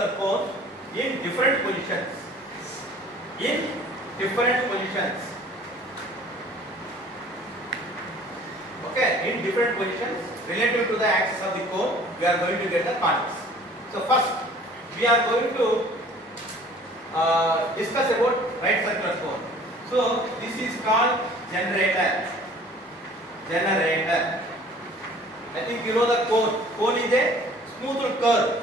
cone in different positions. In different positions. Okay, in different positions relative to the axis of the cone, we are going to get the conics. So first, we are going to discuss about right circular cone. So this is called generator. Generator. I think you know the cone. Cone is a smooth curve,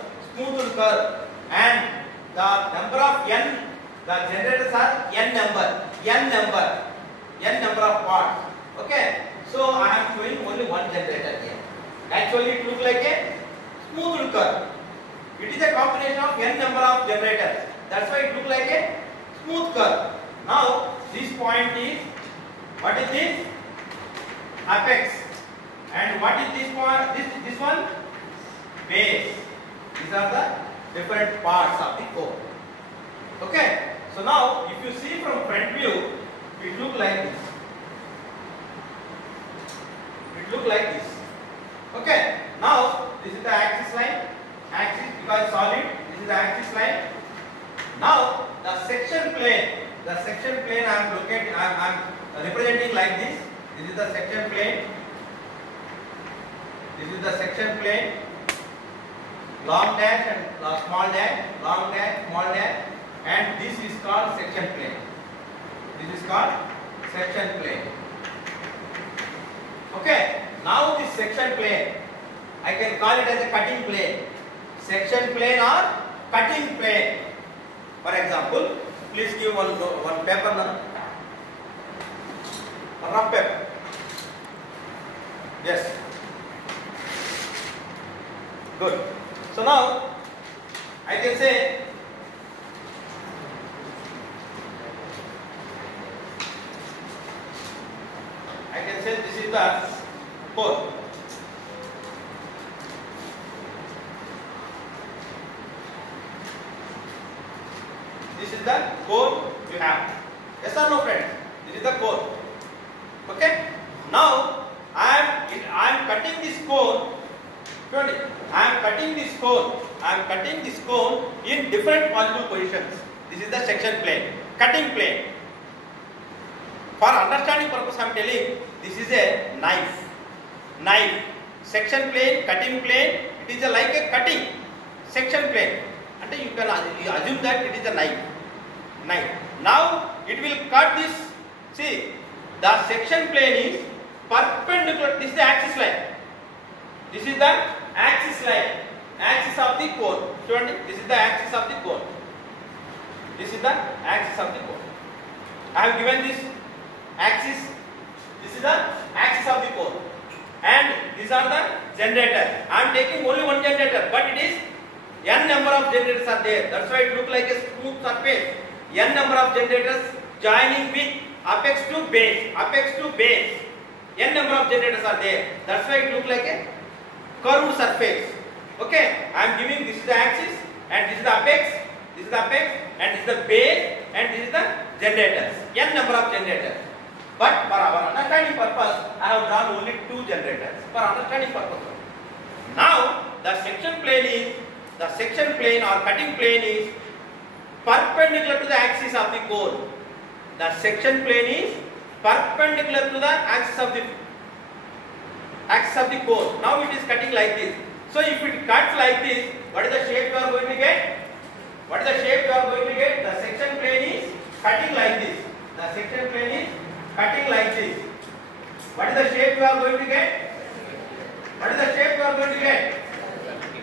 and the number of n. The generators are n number of parts. Okay. So I am showing only one generator here. Actually, it looks like a smooth curve. It is a combination of n number of generators. That's why it looks like a smooth curve. Now, this point is, what is this? Apex. And what is this point? This one? Base. These are the different parts of the cone. Okay. So now, if you see from front view, it looks like this. It looks like this. Okay. Now, this is the axis line. Axis, because solid. This is the axis line. Now, the section plane. The section plane I am representing like this. This is the section plane. This is the section plane. Long dash and small dash. Long dash, small dash. And this is called section plane. This is called section plane. Okay. Now this section plane, I can call it as a cutting plane. Section plane or cutting plane. For example, please give one paper now. A rough paper. Yes. Good. So now I can say this is the cone. This is the cone you have. Yes or no, friends? This is the cone. Okay. Now I am cutting this cone. I am cutting this cone in different possible positions. This is the section plane, cutting plane. For understanding purpose, I am telling this is a knife. Section plane, cutting plane. It is like a cutting section plane. And you can assume that it is a knife. Now it will cut this. See, the section plane is perpendicular. This is the axis line. This is the axis line. Axis of the cone. This is the axis of the cone. This is the axis of the cone. I have given this axis. This is the axis of the cone. And these are the generators. I am taking only one generator, but it is n number of generators are there. That's why it looks like a smooth surface. N number of generators joining with apex to base. N number of generators are there. That's why it looks like a curved surface. Okay. I am giving this is the axis, and this is the apex. This is the apex, and this is the base, and this is the generators. N number of generators. But for our understanding purpose, I have drawn only two generators. For understanding purpose. Now the section plane or cutting plane is perpendicular to the axis of the cone. The section plane is perpendicular to the axis of the cone. Now it is cutting like this. So if it cuts like this, what is the shape you are going to get? The section plane is cutting like this. The section plane is cutting like this. What is the shape you are going to get?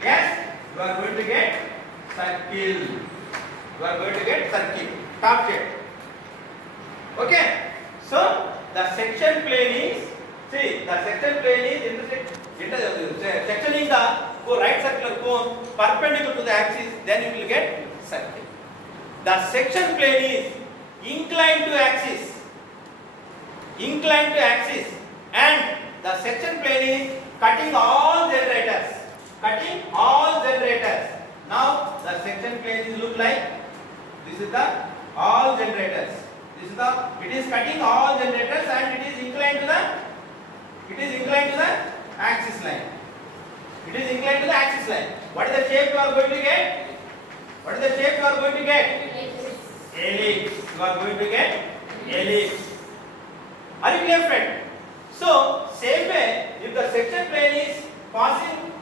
Yes, you are going to get circle. Top shape. Okay. So the section plane is, sectioning the right circular cone perpendicular to the axis, then you will get circle. The section plane is inclined to axis, and the section plane is cutting all generators. Now the section plane is look like this is the all generators. It is cutting all generators, and it is inclined to the axis line. What is the shape you are going to get? going to get? Ellipse. You are going to get ellipse. Are you clear, friend? So, same way, if the section plane is passing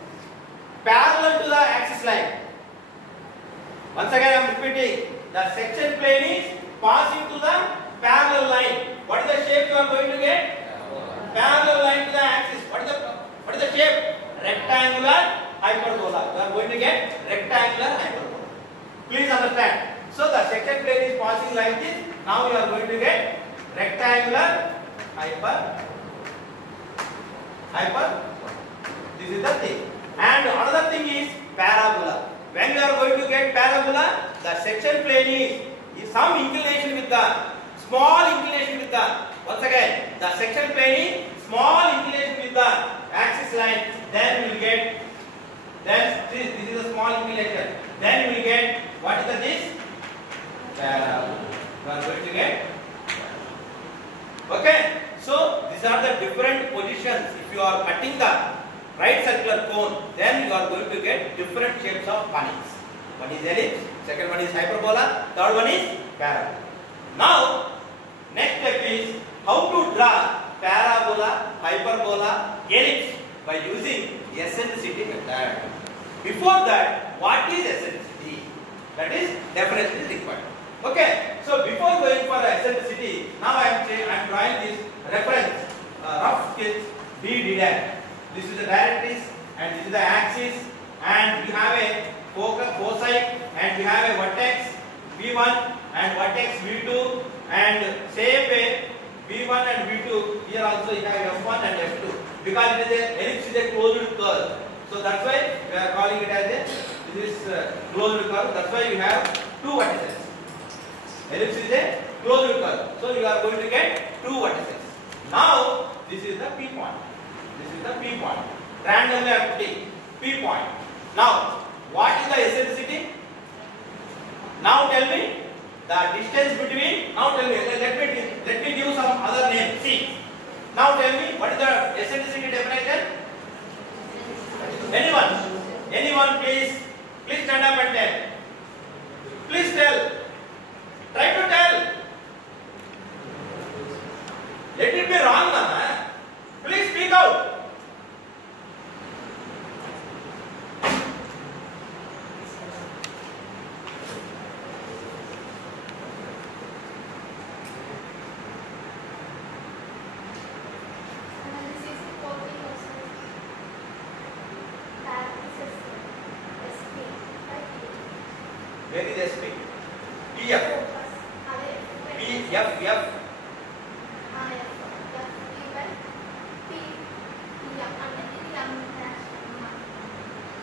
parallel to the axis line. Once again, I am repeating. The section plane is passing to the parallel line. What is the shape you are going to get? Parallel line to the axis. What is the shape? Rectangular hyperbola. You are going to get rectangular hyperbola. Please understand. So the section plane is passing like this. Now you are going to get rectangular hyperbola. This is the thing. And another thing is parabola. When you are going to get parabola, the section plane is some inclination with the small inclination with the, once again, the section plane is small inclination with the axis line. Then you will get, then this is a small inclination. Then you will get, what is this? Parabola. You are going to get. Okay. So these are the different positions. If you are cutting the right circular cone, then you are going to get different shapes of conics. One is ellipse, second one is hyperbola, third one is parabola. Now, next step is how to draw parabola, hyperbola, ellipse by using eccentricity method. Before that, what is eccentricity? That is definitely required. Okay, so before going for eccentricity, now I am drawing this reference rough sketch D dash. This is the directrix and this is the axis, and we have a foci and we have a vertex V1 and vertex V2, and same way V1 and V2, here also you have F1 and F2, because it is a ellipse is a closed curve. So that's why we are calling it as a closed curve. That's why you have two vertices. Ellipse is a closed curve. So you are going to get two vertices. Now this is the P point. This is the P point. Randomly I am putting P point. Now what is the eccentricity? Now tell me the distance between. Now tell me. Let me give some other name. C. Now tell me what is the eccentricity definition? Anyone, please stand up and tell. Please tell. Try to tell. Let it be wrong, man. Please speak out. Where is SP? PF. PF.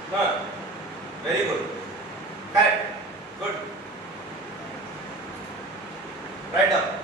Good. Very good. Correct. Good. Right down.